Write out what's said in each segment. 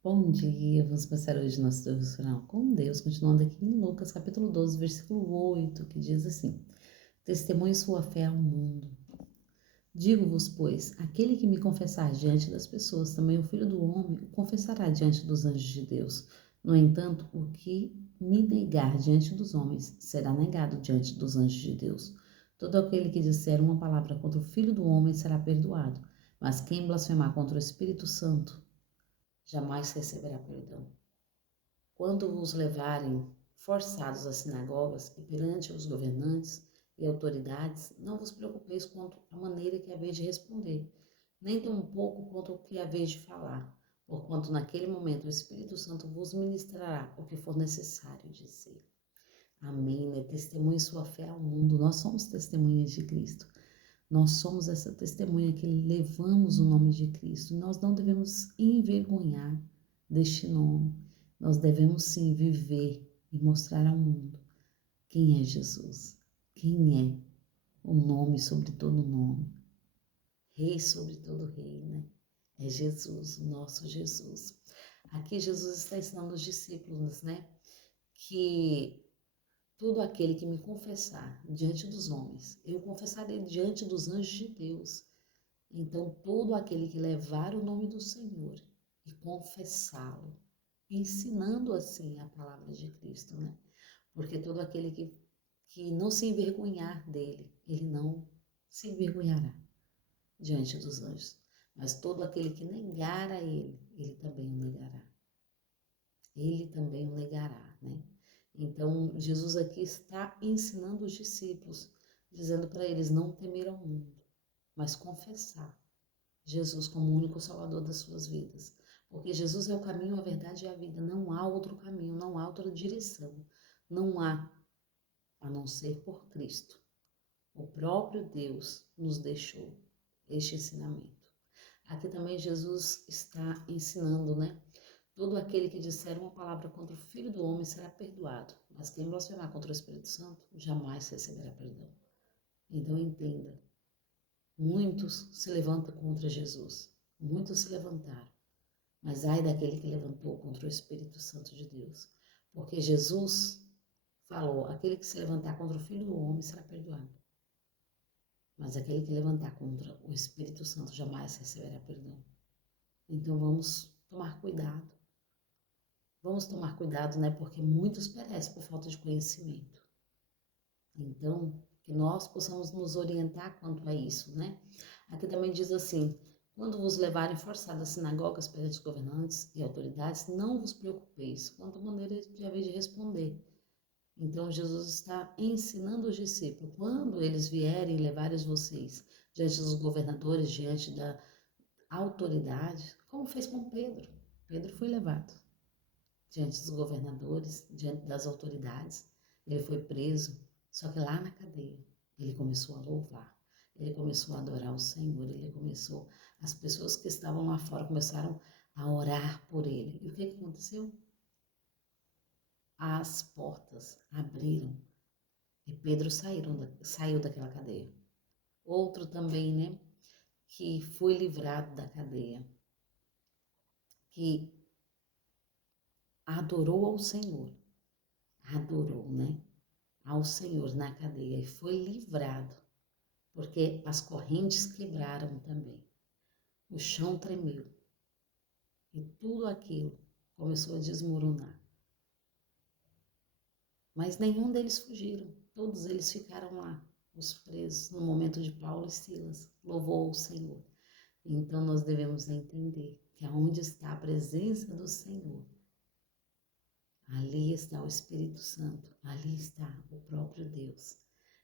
Bom dia, vamos passar hoje nosso devocional com Deus, continuando aqui em Lucas capítulo 12, versículo 8, que diz assim: Testemunhe sua fé ao mundo. Digo-vos, pois, aquele que me confessar diante das pessoas, também o Filho do Homem o confessará diante dos anjos de Deus. No entanto, o que me negar diante dos homens será negado diante dos anjos de Deus. Todo aquele que disser uma palavra contra o Filho do Homem será perdoado, mas quem blasfemar contra o Espírito Santo jamais receberá perdão. Quando vos levarem forçados às sinagogas e perante os governantes e autoridades, não vos preocupeis quanto à maneira que haveis de responder, nem tampouco quanto ao que haveis de falar, porquanto naquele momento o Espírito Santo vos ministrará o que for necessário dizer. Amém, né? Testemunhe sua fé ao mundo. Nós somos testemunhas de Cristo. Nós somos essa testemunha que levamos o nome de Cristo. Nós não devemos envergonhar deste nome. Nós devemos sim viver e mostrar ao mundo quem é Jesus, quem é o nome sobre todo nome, Rei sobre todo rei, né? É Jesus, o nosso Jesus. Aqui Jesus está ensinando os discípulos, né? Que todo aquele que me confessar diante dos homens, eu confessarei diante dos anjos de Deus. Então, todo aquele que levar o nome do Senhor e confessá-lo, ensinando assim a palavra de Cristo, né? Porque todo aquele que não se envergonhar dele, ele não se envergonhará diante dos anjos. Mas todo aquele que negar a ele, ele também o negará. Ele também o negará, né? Então, Jesus aqui está ensinando os discípulos, dizendo para eles não temer ao mundo, mas confessar Jesus como o único salvador das suas vidas. Porque Jesus é o caminho, a verdade e a vida. Não há outro caminho, não há outra direção. Não há, a não ser por Cristo. O próprio Deus nos deixou este ensinamento. Aqui também Jesus está ensinando, né? Todo aquele que disser uma palavra contra o Filho do Homem será perdoado, mas quem blasfemar contra o Espírito Santo jamais receberá perdão. Então entenda, muitos se levantam contra Jesus, muitos se levantaram, mas ai daquele que levantou contra o Espírito Santo de Deus, porque Jesus falou, aquele que se levantar contra o Filho do Homem será perdoado, mas aquele que levantar contra o Espírito Santo jamais receberá perdão. Então vamos tomar cuidado. Vamos tomar cuidado, né? Porque muitos perecem por falta de conhecimento. Então, que nós possamos nos orientar quanto a isso, né? Aqui também diz assim: quando vos levarem forçados às sinagogas perante os governantes e autoridades, não vos preocupeis quanto à maneira de haver de responder. Então, Jesus está ensinando os discípulos: quando eles vierem levar vocês diante dos governadores, diante da autoridade, como fez com Pedro. Pedro foi levado diante dos governadores, diante das autoridades. Ele foi preso, só que lá na cadeia ele começou a louvar, ele começou a adorar o Senhor, as pessoas que estavam lá fora começaram a orar por ele. E o que aconteceu? As portas abriram e Pedro saiu daquela cadeia. Outro também, né, que foi livrado da cadeia, que adorou ao Senhor, adorou, né? Ao Senhor na cadeia e foi livrado, porque as correntes quebraram também, o chão tremeu e tudo aquilo começou a desmoronar. Mas nenhum deles fugiram, todos eles ficaram lá, os presos, no momento de Paulo e Silas, louvou o Senhor. Então nós devemos entender que aonde está a presença do Senhor, ali está o Espírito Santo, ali está o próprio Deus.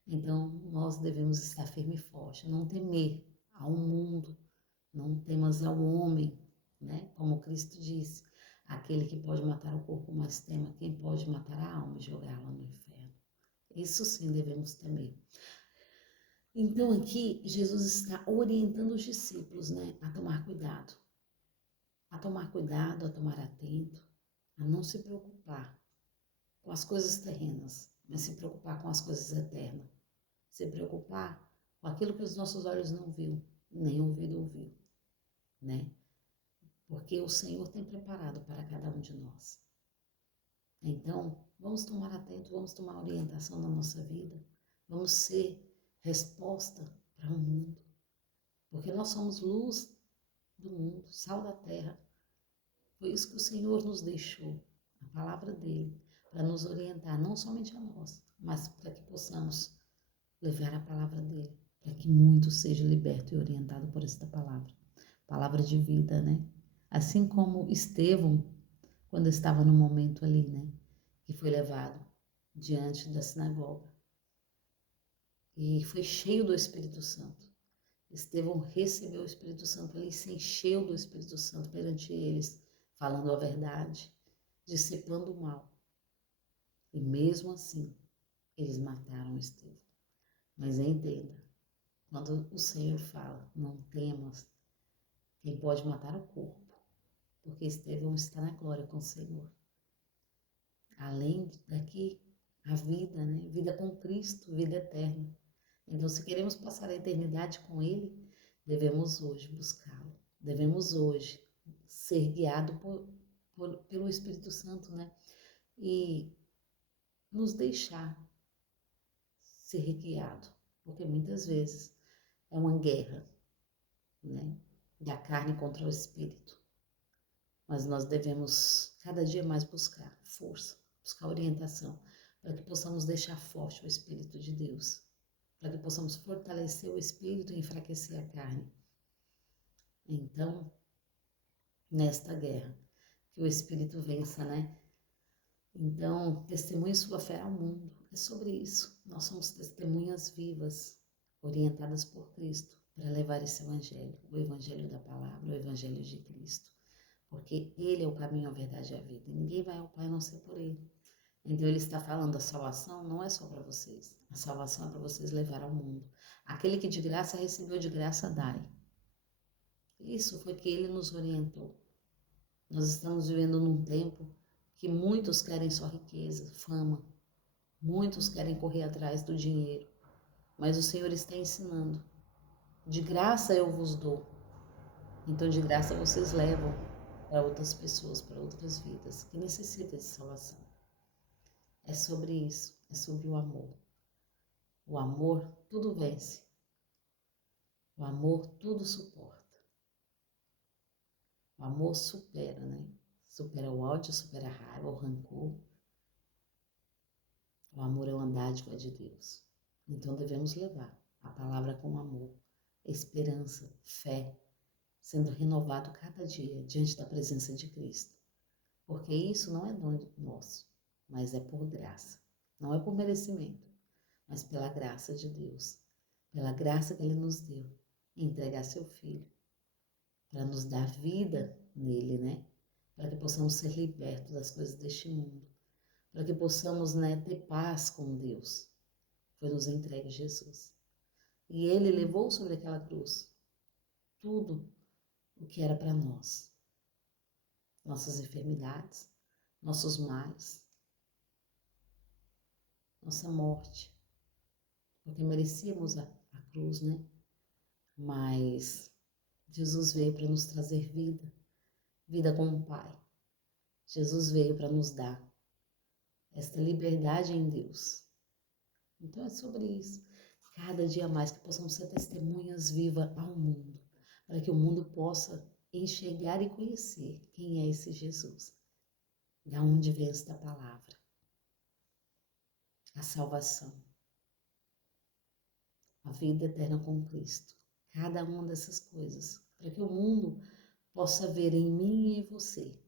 Então, nós devemos estar firme e forte, não temer ao mundo, não temas ao homem, né? Como Cristo disse, aquele que pode matar o corpo, mas tema quem pode matar a alma e jogá-la no inferno. Isso sim devemos temer. Então, aqui, Jesus está orientando os discípulos, né? A tomar cuidado. A tomar cuidado, a tomar atento, a não se preocupar com as coisas terrenas, mas se preocupar com as coisas eternas. Se preocupar com aquilo que os nossos olhos não viu, nem ouvido ouviu, né? porque o Senhor tem preparado para cada um de nós. Então, vamos tomar atento, vamos tomar orientação na nossa vida, vamos ser resposta para o mundo, porque nós somos luz do mundo, sal da terra. Foi isso que o Senhor nos deixou, a palavra dele, para nos orientar, não somente a nós, mas para que possamos levar a palavra dele, para que muito seja liberto e orientado por esta palavra. Palavra de vida, né? Assim como Estevão, quando estava no momento ali, né? Que foi levado diante da sinagoga e foi cheio do Espírito Santo. Estevão recebeu o Espírito Santo ali, se encheu do Espírito Santo perante eles, falando a verdade, dissipando o mal. E mesmo assim, eles mataram Estevão. Mas entenda, quando o Senhor fala, não temas, quem pode matar o corpo, porque Estevão está na glória com o Senhor. Além daqui, a vida, né? Vida com Cristo, vida eterna. Então, se queremos passar a eternidade com Ele, devemos hoje buscá-lo. Devemos hoje ser guiados pelo Espírito Santo, né? E nos deixar ser guiado, porque muitas vezes é uma guerra, né? Da carne contra o Espírito. Mas nós devemos cada dia mais buscar força, buscar orientação, para que possamos deixar forte o Espírito de Deus, para que possamos fortalecer o Espírito e enfraquecer a carne. Então, nesta guerra, que o Espírito vença, né? Então, testemunhe sua fé ao mundo. É sobre isso. Nós somos testemunhas vivas, orientadas por Cristo, para levar esse Evangelho, o Evangelho da Palavra, o Evangelho de Cristo. Porque Ele é o caminho, a verdade e a vida. E ninguém vai ao Pai a não ser por Ele. Então Ele está falando, a salvação não é só para vocês. A salvação é para vocês levar ao mundo. Aquele que de graça recebeu, de graça dai. Isso foi que Ele nos orientou. Nós estamos vivendo num tempo que muitos querem só riqueza, fama. Muitos querem correr atrás do dinheiro. Mas o Senhor está ensinando. De graça eu vos dou. Então de graça vocês levam para outras pessoas, para outras vidas que necessitam de salvação. É sobre isso, é sobre o amor. O amor tudo vence. O amor tudo suporta. O amor supera, né? Supera o ódio, supera a raiva, o rancor. O amor é uma dádiva de Deus. Então devemos levar a palavra com amor, esperança, fé, sendo renovado cada dia diante da presença de Cristo. Porque isso não é dom nosso, mas é por graça. Não é por merecimento, mas pela graça de Deus. Pela graça que Ele nos deu, em entregar seu Filho, para nos dar vida nele, né? Para que possamos ser libertos das coisas deste mundo, para que possamos, né, ter paz com Deus. Foi nos entregue Jesus. E Ele levou sobre aquela cruz tudo o que era para nós. Nossas enfermidades, nossos males, nossa morte. Porque merecíamos a cruz, né? Mas Jesus veio para nos trazer vida, vida com o Pai. Jesus veio para nos dar esta liberdade em Deus. Então é sobre isso. Cada dia mais que possamos ser testemunhas vivas ao mundo, para que o mundo possa enxergar e conhecer quem é esse Jesus, da onde vem esta palavra, a salvação, a vida eterna com Cristo. Cada uma dessas coisas, para que o mundo possa ver em mim e em você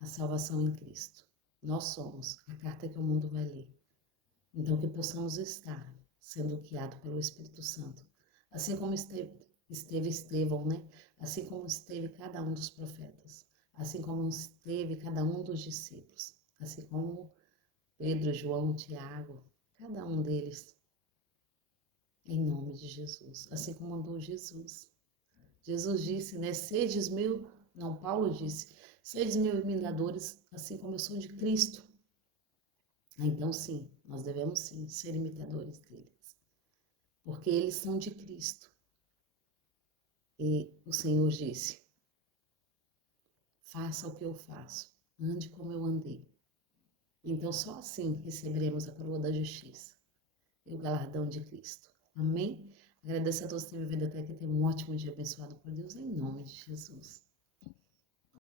a salvação em Cristo. Nós somos a carta que o mundo vai ler. Então que possamos estar sendo guiados pelo Espírito Santo, assim como esteve Estevão, né? Assim como esteve cada um dos profetas, assim como esteve cada um dos discípulos, assim como Pedro, João, Tiago, cada um deles, em nome de Jesus, assim como andou Jesus. Jesus disse, né? Sedes meu, não, Paulo disse, sedes meus imitadores, assim como eu sou de Cristo. Então sim, nós devemos sim ser imitadores deles, porque eles são de Cristo. E o Senhor disse, faça o que eu faço, ande como eu andei. Então só assim receberemos a coroa da justiça e o galardão de Cristo. Amém? Agradeço a todos que têm vivido até aqui. Tenham um ótimo dia abençoado por Deus, em nome de Jesus.